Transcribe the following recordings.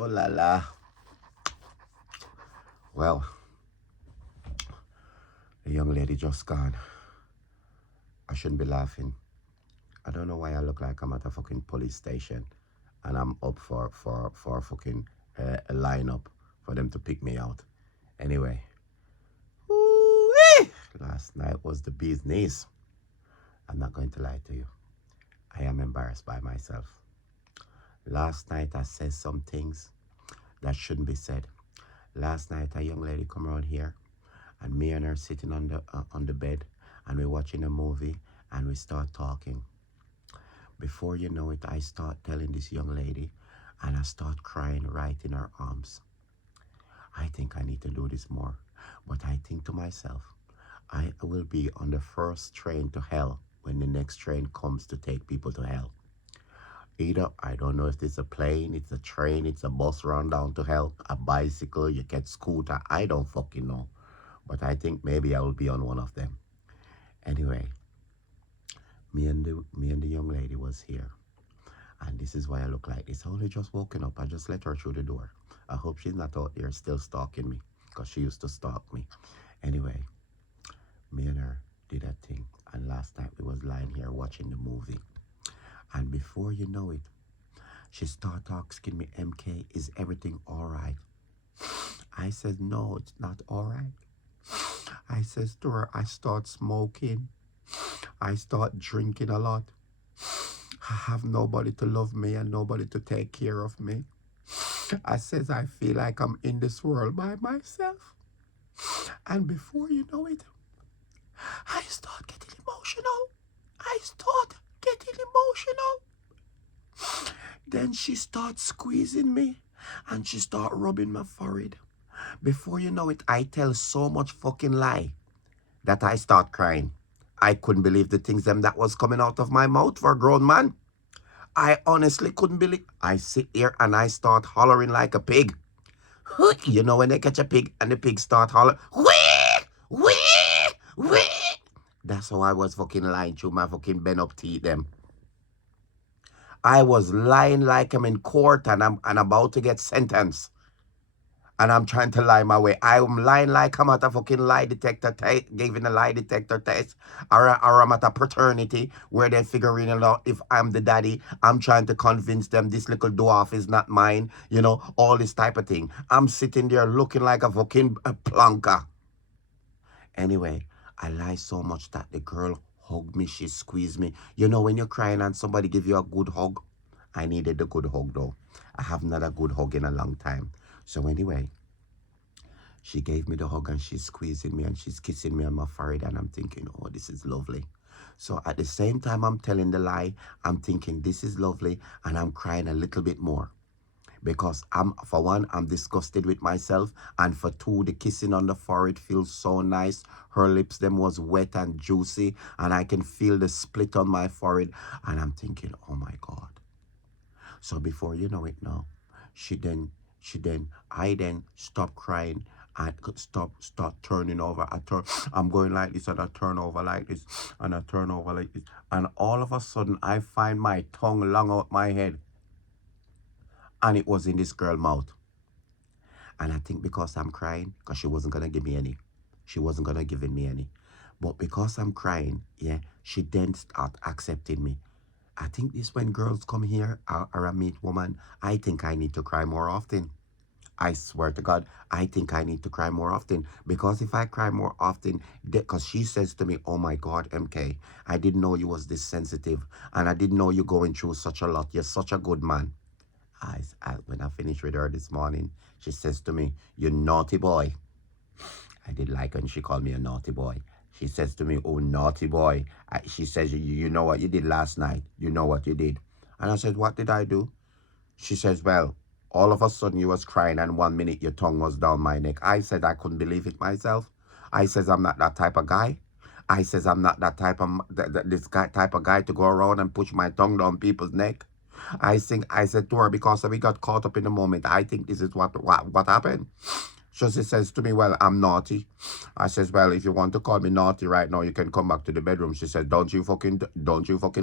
Oh la la. Well, the young lady just gone. I shouldn't be laughing. I don't know why I look like I'm at a fucking police station and I'm up for a fucking a lineup for them to pick me out. Anyway, ooh-wee! Last night was the bee's knees. I'm not going to lie to you. I am embarrassed by myself. Last night I said some things that shouldn't be said. Last night a young lady come around here and me and her sitting on the bed and we're watching a movie and we start talking. Before you know it, I start telling this young lady and I start crying right in her arms. I think I need to do this more. But I think to myself, I will be on the first train to hell when the next train comes to take people to hell. Either, I don't know if it's a plane, it's a train, it's a bus run down to hell, a bicycle, you get scooter, I don't fucking know. But I think maybe I will be on one of them. Anyway, me and the young lady was here. And this is why I look like this. I only just woken up. I just let her through the door. I hope she's not out there still stalking me, because she used to stalk me. Anyway, me and her did that thing. And last night we was lying here watching the movie. And before you know it, she started asking me, MK, is everything all right? I said, no, it's not all right. I says to her, I start smoking. I start drinking a lot. I have nobody to love me and nobody to take care of me. I says, I feel like I'm in this world by myself. And before you know it, I start getting emotional. Then she starts squeezing me and she start rubbing my forehead. Before you know it, I tell so much fucking lie that I start crying. I couldn't believe the things that was coming out of my mouth for a grown man. I honestly couldn't believe. I sit here and I start hollering like a pig. You know when they catch a pig and the pig start hollering, wee, wee, wee. That's how I was fucking lying through my fucking bent up teeth them. I was lying like I'm in court and I'm about to get sentenced. And I'm trying to lie my way. I'm lying like I'm at a fucking lie detector test, giving a lie detector test, or I'm at a fraternity where they're figuring out if I'm the daddy. I'm trying to convince them this little dwarf is not mine, you know, all this type of thing. I'm sitting there looking like a fucking plonker. Anyway, I lie so much that the girl hugged me, she squeezed me. You know when you're crying and somebody give you a good hug? I needed a good hug though. I have not a good hug in a long time. So anyway, she gave me the hug and she's squeezing me and she's kissing me on my forehead and I'm thinking, oh, this is lovely. So at the same time I'm telling the lie, I'm thinking this is lovely and I'm crying a little bit more. Because for one, I'm disgusted with myself, and for two, the kissing on the forehead feels so nice. Her lips, them was wet and juicy, and I can feel the split on my forehead, and I'm thinking, oh my God. So before you know it now, I then stop crying and start turning over. I'm going like this and I turn over like this and I turn over like this. And all of a sudden I find my tongue long out my head. And it was in this girl's mouth. And I think because I'm crying, because she wasn't going to give me any. She wasn't going to give me any. But because I'm crying, yeah, she then start accepting me. I think this when girls come here or I meet woman, I think I need to cry more often. I swear to God, I think I need to cry more often. Because if I cry more often, because she says to me, oh my God, MK, I didn't know you was this sensitive. And I didn't know you're going through such a lot. You're such a good man. When I finished with her this morning, she says to me, you naughty boy. I did like when she called me a naughty boy. She says to me, oh, naughty boy. She says, you know what you did last night. You know what you did. And I said, what did I do? She says, well, all of a sudden you was crying and 1 minute your tongue was down my neck. I said I couldn't believe it myself. I says I'm not that type of guy. I says I'm not that type of type of guy to go around and push my tongue down people's neck. I said to her, because we got caught up in the moment, I think this is what happened. So she says to me, well, I'm naughty. I says, well, if you want to call me naughty right now, you can come back to the bedroom. She said, don't you fucking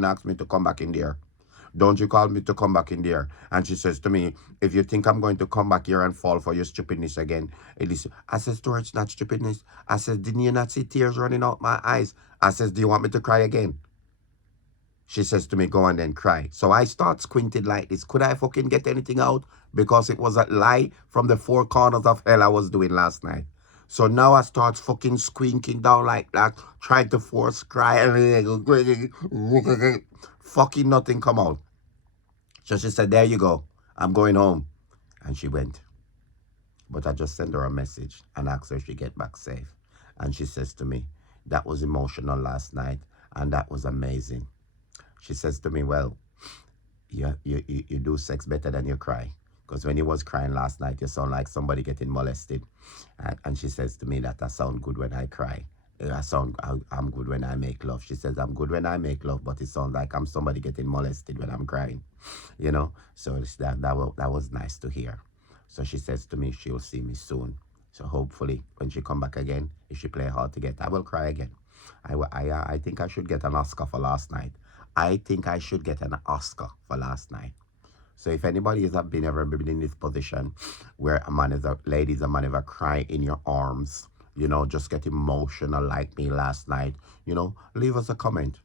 ask me to come back in there. Don't you call me to come back in there. And she says to me, if you think I'm going to come back here and fall for your stupidness again, Elise. I says to her, it's not stupidness. I says, didn't you not see tears running out my eyes? I says, do you want me to cry again? She says to me, go and then cry. So I start squinting like this. Could I fucking get anything out? Because it was a lie from the four corners of hell I was doing last night. So now I start fucking squinking down like that, trying to force cry. Fucking nothing come out. So she said, there you go. I'm going home. And she went. But I just sent her a message and asked her if she get back safe. And she says to me, that was emotional last night and that was amazing. She says to me, well, you do sex better than you cry. Because when you was crying last night, you sound like somebody getting molested. And she says to me that I sound good when I cry. I'm good when I make love. She says, I'm good when I make love, but it sounds like I'm somebody getting molested when I'm crying. You know? So that was nice to hear. So she says to me, she'll see me soon. So hopefully, when she come back again, if she play hard to get, I will cry again. I think I should get an Oscar for last night. I think I should get an Oscar for last night. So if anybody has ever been in this position where a man is ladies, a man ever cry in your arms, you know, just get emotional like me last night, you know, leave us a comment.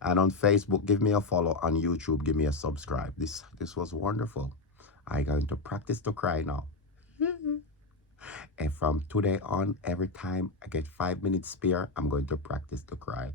And on Facebook, give me a follow. On YouTube, give me a subscribe. This was wonderful. I'm going to practice to cry now. And from today on, every time I get 5 minutes spare, I'm going to practice to cry.